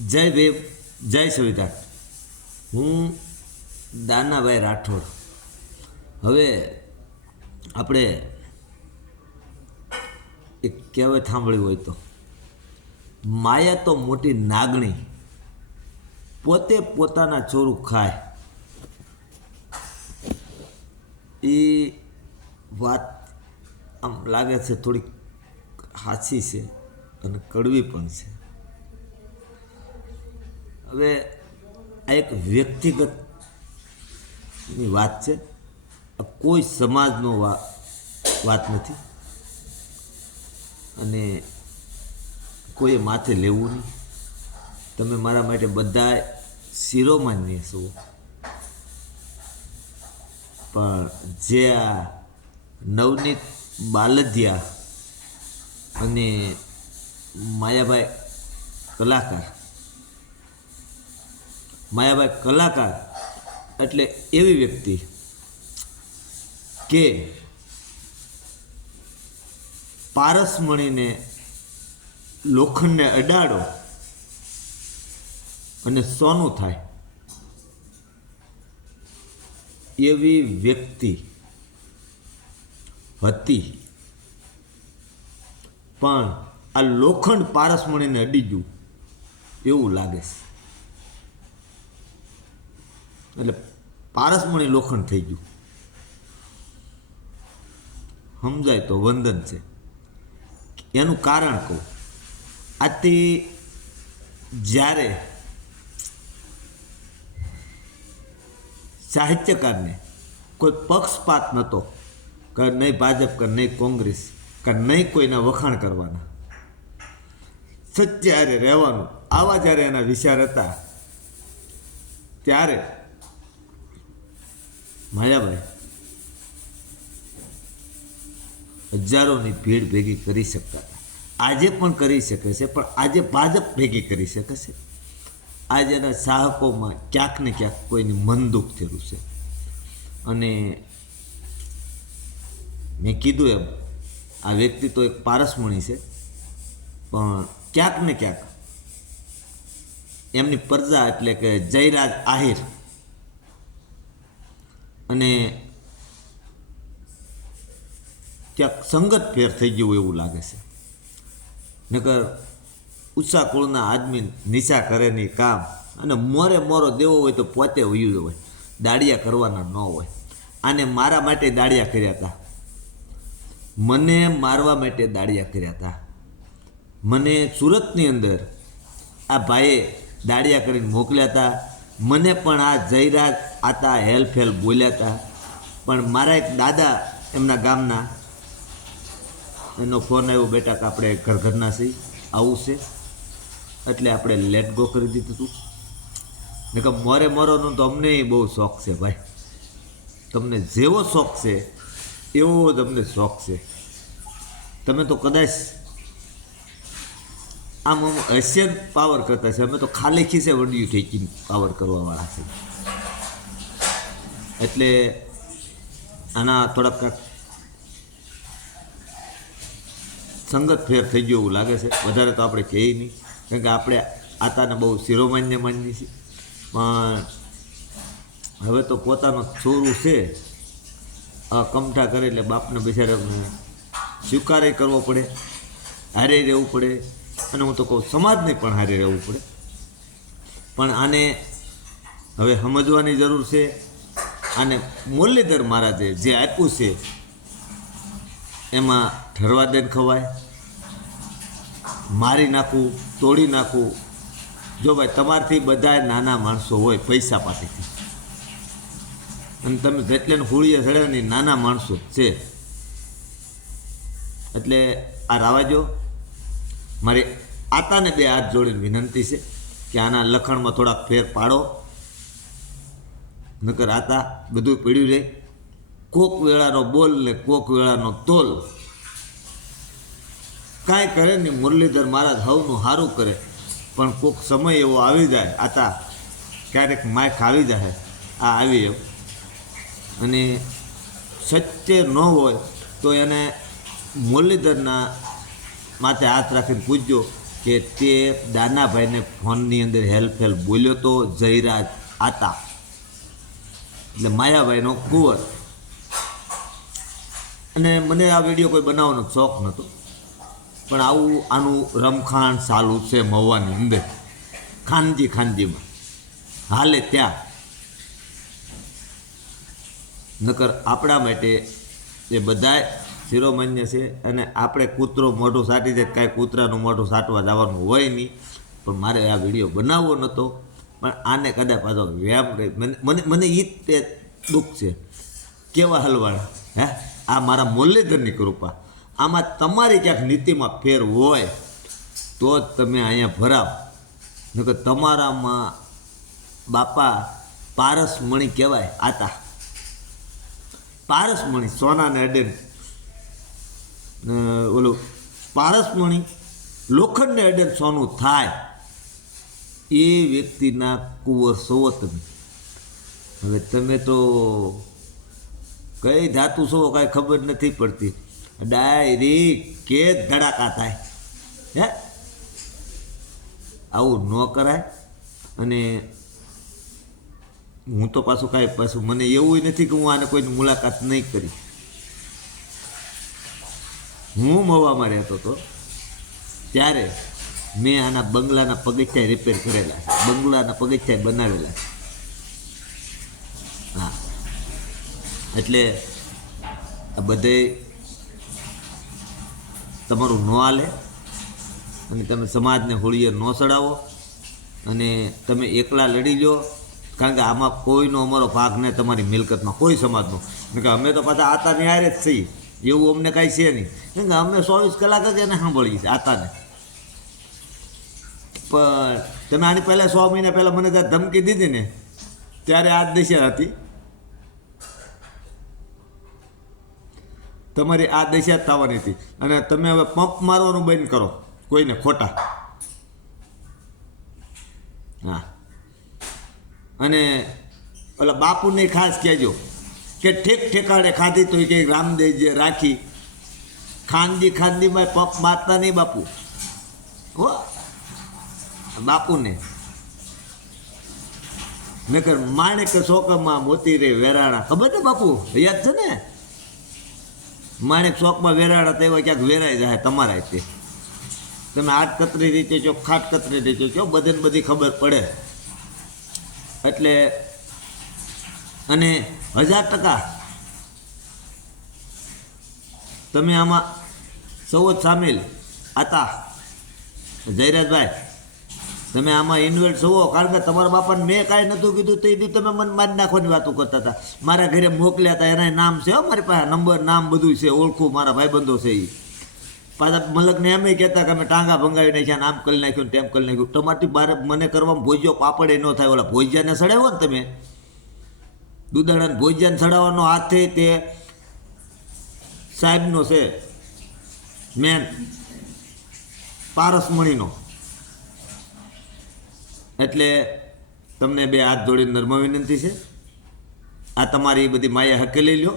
જય ભીમ, જય સંવિધાન. હું દાનાભાઈ રાઠોડ. હવે આપણે એક કહેવત સાંભળ્યું હોય તો, માયા તો મોટી નાગણી, પોતે પોતાના ચોરું ખાય. એ વાત આમ લાગે છે થોડીક હાચી છે અને કડવી પણ છે. હવે આ એક વ્યક્તિગતની વાત છે, કોઈ સમાજનો વાત નથી અને કોઈએ માથે લેવું નહીં. તમે મારા માટે બધા શિરોમાન્ય છો, પણ જે આ નવનીત બાલદિયા અને માયાભાઈ કલાકાર એટલે એવી વ્યક્તિ કે પારસમણીને લોખંડને અડાડો અને સોનું થાય એવી વ્યક્તિ હતી. પણ આ લોખંડ પારસમણીને અડી ગયું એવું લાગે છે. એટલે પારસમણી લોખંડ થઈ ગયું. સમજાય તો વંદન છે. એનું કારણ કહું. આથી જ્યારે સાહિત્યકારને કોઈ પક્ષપાત નહોતો, કે નહીં ભાજપ કે નહીં કોંગ્રેસ કે નહીં કોઈના વખાણ કરવાના, સચ્ચે હારે રહેવાનું, આવા જ્યારે એના વિચાર હતા, ત્યારે માયાભાઈ હજારોની ભીડ ભેગી કરી શકતા હતા. આજે પણ કરી શકે છે, પણ આજે ભાજપ ભેગી કરી શકે છે. આજે એના ચાહકોમાં ક્યાંક ને ક્યાંક કોઈની મન દુઃખ થયેલું છે. અને મેં કીધું એમ, આ વ્યક્તિ તો એક પારસમણી છે, પણ ક્યાંક ને ક્યાંક એમની પ્રજા એટલે કે જયરાજ આહિર અને ક્યાંક સંગત ફેર થઈ ગયું એવું લાગે છે. નકર ઊંચા કુળના આદમી નીચા કરે નહીં કામ, અને મોરે મોરો દેવો હોય તો પોતે વયું હોય, દાડિયા કરવાના ન હોય. આને મારા માટે દાડિયા કર્યા હતા, મને મારવા માટે દાડિયા કર્યા હતા. મને સુરતની અંદર આ ભાઈએ દાડિયા કરીને મોકલ્યા હતા. મને પણ આ જયરાજ આતા હેલ્પ બોલ્યા હતા. પણ મારા એક દાદા એમના ગામના, એનો ફોન આવ્યો, બેટા કે આપણે ઘરના છીએ, આવું છે. એટલે આપણે લેટ ગો કરી દીધું હતું. ને કે મોરે મોરોનો તો અમને બહુ શોખ છે ભાઈ. તમને જેવો શોખ છે એવો જ અમને શોખ છે. તમે તો કદાચ આમ હસિયત પાવર કરતા છે, અમે તો ખાલી ખીસે વડિયું ઠેકીને પાવર કરવાવાળા છે. એટલે આના થોડાક સંગત ફેર થઈ ગયો એવું લાગે છે. વધારે તો આપણે કહીએ નહીં, કારણ કે આપણે આતાને બહુ શિરોમાન્ય માનીએ છીએ. પણ હવે તો પોતાનો છોરું છે કમઠા કરે એટલે બાપને બિચારાને સ્વીકારે કરવો પડે, હારે રહેવું પડે. અને હું તો કહું સમાજને પણ હારે રહેવું પડે. પણ આને હવે સમજવાની જરૂર છે. આને મુરલીધર મહારાજે જે આપ્યું છે એમાં ઠરવા દે ખવાય, મારી નાખવું, તોડી નાખવું. જો ભાઈ તમારથી બધા નાના માણસો હોય પૈસા પાસેથી, અને તમે જેટલે હોળીએ ચડે નાના માણસો છે. એટલે આ રાવાજો મારી આતાને બે હાથ જોડીને વિનંતી છે કે આના લખણમાં થોડાક ફેર પાડો. નકર આતા બધું પીડ્યું રહે. કોક વેળાનો બોલ ને કોક વેળાનો તોલ કાંઈ કરે નહીં. મુરલીધર મહારાજ હવનું સારું કરે, પણ કોક સમય એવો આવી જાય, આતા ક્યારેક માયક આવી જાય. આ આવી એમ અને સત્ય ન હોય તો એને મુરલીધરના માથે હાથ રાખીને પૂછજો કે તે દાનાભાઈને ફોનની અંદર હેલ્પ બોલ્યો તો જયરાજ આતા એટલે માયાભાઈનો કુંવર. અને મને આ વિડીયો કોઈ બનાવવાનો શોખ નહોતો, પણ આનું રમખાણ ચાલુ છે મહુવાની અંદર, ખાનજીમાં હાલે ત્યાં. નકર આપણા માટે એ બધાય શિરોમાન્ય છે. અને આપણે કૂતરો મોઢું સાટી જાય, કાંઈ કૂતરાનું મોઢું સાટવા જવાનું હોય નહીં. પણ મારે આ વિડીયો બનાવવો નહોતો, પણ આને કદાચ પાછો વ્યામ રહી. મને એ તે દુઃખ છે. કેવા હલવાણા હે! આ મારા મુરલીધરની કૃપા. આમાં તમારી ક્યાંક નીતિમાં ફેર હોય તો જ તમે અહીંયા ભરાવ. નકર તમારામાં બાપા પારસમણી કહેવાય. આતા પારસમણી સોનાને અડે, ઓલું પારસમણી લોખંડને અડે સોનું થાય એ વ્યક્તિના કુંવર છો તમે. હવે તમે તો કઈ ધાતુ છો કાંઈ ખબર નથી પડતી. ડાયરેક્ટ કે ધડાકા થાય હે! આવું ન કરાય. અને હું તો પાછું મને એવું નથી કે હું આને કોઈની મુલાકાત નહીં કરી. હું મહુવામાં રહેતો હતો ત્યારે મેં આના બંગલાના પગથિયા રિપેર કરેલા છે, બંગલાના પગથિયા બનાવેલા છે. હા, એટલે આ બધે તમારું ન હાલે. અને તમે સમાજને હોળીએ ન ચડાવો. અને તમે એકલા લડી લો, કારણ કે આમાં કોઈનો અમારો ભાગ નહીં તમારી મિલકતમાં, કોઈ સમાજનો. કારણ કે અમે તો પાછા આતાની હારે જ છીએ, એવું અમને કાંઈ છે નહીં. કારણ કે અમે 24 કલાક જ એને સાંભળીએ છીએ આતાને. પણ તમે આની પહેલાં 100 મહિના પહેલાં મને જ્યારે ધમકી દીધી ને, ત્યારે આ જ દશા હતી. તમારી આ દશા જ થવાની હતી. અને તમે હવે પંપ મારવાનું બંધ કરો કોઈને ખોટા. હા, અને ઓલા બાપુને ખાસ કહેજો કે ઠેક ઠેકાણે ખાધી તો કે રામદેવજીએ રાખી. ખાનજીમાં પંપ મારતા નહીં બાપુ હો, બાપુને. નકર માણેક ચોકમાં મોતી રે વેરાણા, ખબર ને બાપુ, યાદ છે ને? માણેક ચોકમાં વેરાણા તો એવા ક્યાંક વેરાઈ જાય તમારા તે. તમે આઠ કતરી રીતે છો, ખાટ કતરી રીતે છો, બધી ખબર પડે. એટલે અને 1000% તમે આમાં સૌ જ સામેલ હતા. જયરાજભાઈ, તમે આમાં ઇન્વેલ્ટ છો. કારણ કે તમારા બાપાને મેં કાંઈ નહોતું કીધું તો એ તમે મને મારી નાખવાની વાતો કરતા હતા. મારા ઘરે મોકલ્યા હતા, એના નામ છે મારી પાસે, નંબર નામ બધું છે, ઓળખું, મારા ભાઈબંધો છે. એ પાછા મલકને એમ કહેતા કે અમે ટાંગા ભંગાવી નાખ્યા, આમ કરી નાખ્યું, તેમ કરી નાખ્યું. તમારથી બારે મને કરવામાં ભોજ્યો પાપડે ન થાય. ઓલા ભોજિયાને સડાવ્યો ને તમે, દુધાણાને ભોજિયાને સડાવવાનો હાથે તે સાહેબનો છે મેન, પારસમણીનો. એટલે તમને બે હાથ જોડીને નર્મ વિનંતી છે, આ તમારી બધી માયા હકેલી લ્યો.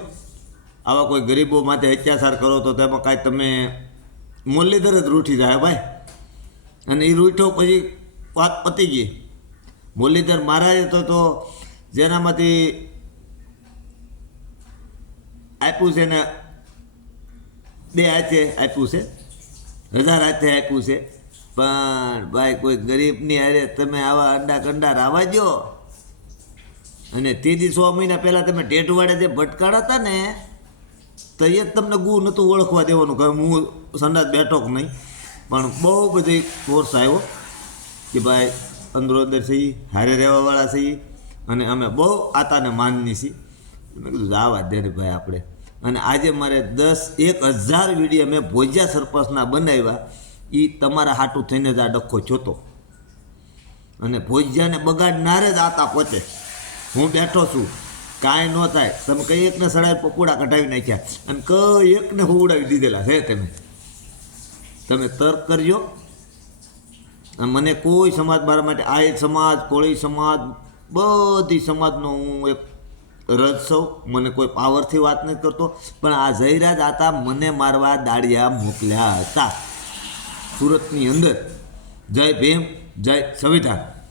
આવા કોઈ ગરીબો માટે અત્યાચાર કરો તો તેમાં કાંઈ તમે મુરલીધર જ રૂઠી જાય ભાઈ. અને એ રૂઠો પછી વાત પતી ગઈ. મુરલીધર મહારાજે તો જેનામાંથી આપ્યું છે ને 2 હાથે આપ્યું છે, 1000 હાથે આપ્યું છે. પણ ભાઈ કોઈ ગરીબની હારે તમે આવા અંડા કંડા રાવા દો. અને તેથી 100 મહિના પહેલાં તમે ટેટવાડે જે ભટકાડા હતા ને, તો એ જ તમને ગુ નહોતું ઓળખવા દેવાનું કે હું સંડાસ બેઠો કે નહીં. પણ બહુ બધી ફોર્સ આવ્યો કે ભાઈ અંદરો અંદર છીએ, હારે રહેવાવાળા છીએ, અને અમે બહુ આતાને માનની છીએ. મેં કીધું જવા દે ને ભાઈ આપણે. અને આજે મારે 10,000 વિડીયો મેં ભોજિયા સરપંચના બનાવ્યા. એ તમારા હાટું થઈને જ આ ડખો જોતો. અને ભોજિયાને બગાડનારે જ આતા પહોંચે. હું બેઠો છું, કાંઈ ન થાય. તમે કઈ એકને સડાઈ પકોડા કઢાવી નાખ્યા, અને કઈ એકને હોવડાવી દીધેલા છે. તમે તર્ક કરજો. અને મને કોઈ સમાજ મારા માટે, આહિર સમાજ, કોળી સમાજ, બધી સમાજનો હું એક રજ છું. મને કોઈ પાવરથી વાત નથી કરતો. પણ આ જયરાજ આતા મને મારવા દાળિયા મોકલ્યા હતા સુરતની અંદર. જય ભીમ, જય સંવિધાન.